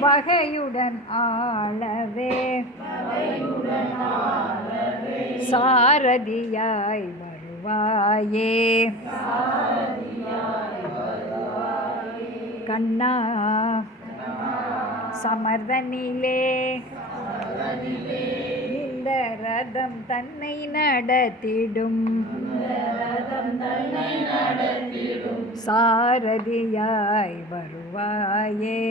வகையுடன் ஆளவே சாரதியாய் வருவாயே கண்ணா சமர்தனிலே இந்த ரதம் தன்னை நடத்திடும் சாரதியாய் வருவாயே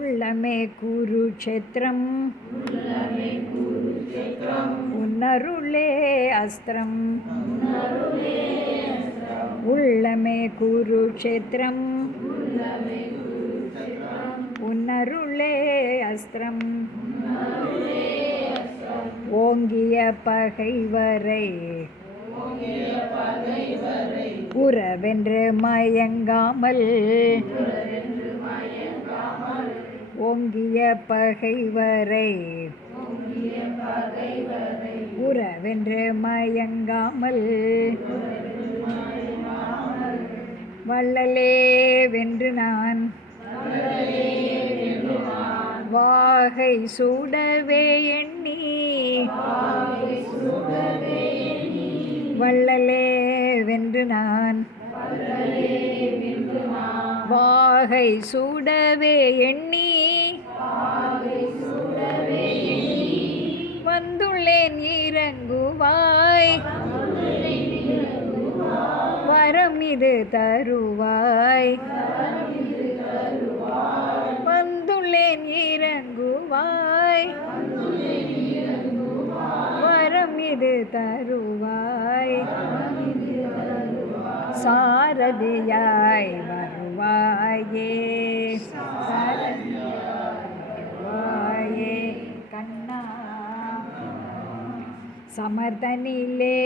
உள்ளமே குருக்ஷேத்திரம் உன்னருளே அஸ்திரம் உள்ளமே குருக்ஷேத்திரம் உன்னருளே அஸ்திரம் ஓங்கிய பகைவரை உறவென்று மயங்காமல் ஓங்கிய பகைவரை உறவென்று மயங்காமல் வள்ளலே வென்று நான் வாகை சூடவே எண்ணி வள்ளலே வென்று நான் வாகை சூடவே எண்ணி வந்துள்ளேன் இறங்குவாய் வரம் இது தருவாய் வந்துள்ளேன் இறங்குவாய் வரம் இது தருவாய் சாரதியாய் வருவாயே வருவாயே கண்ணா சமர்தனிலே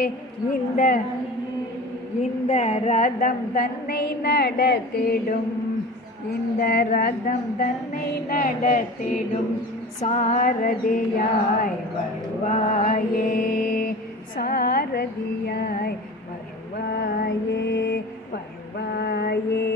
இந்த ரதம் தன்னை நடத்திடும் இந்த ரதம் தன்னை நடத்திடும் சாரதியாய் வருவாயே சாரதியாய் வருவாயே வருவாயே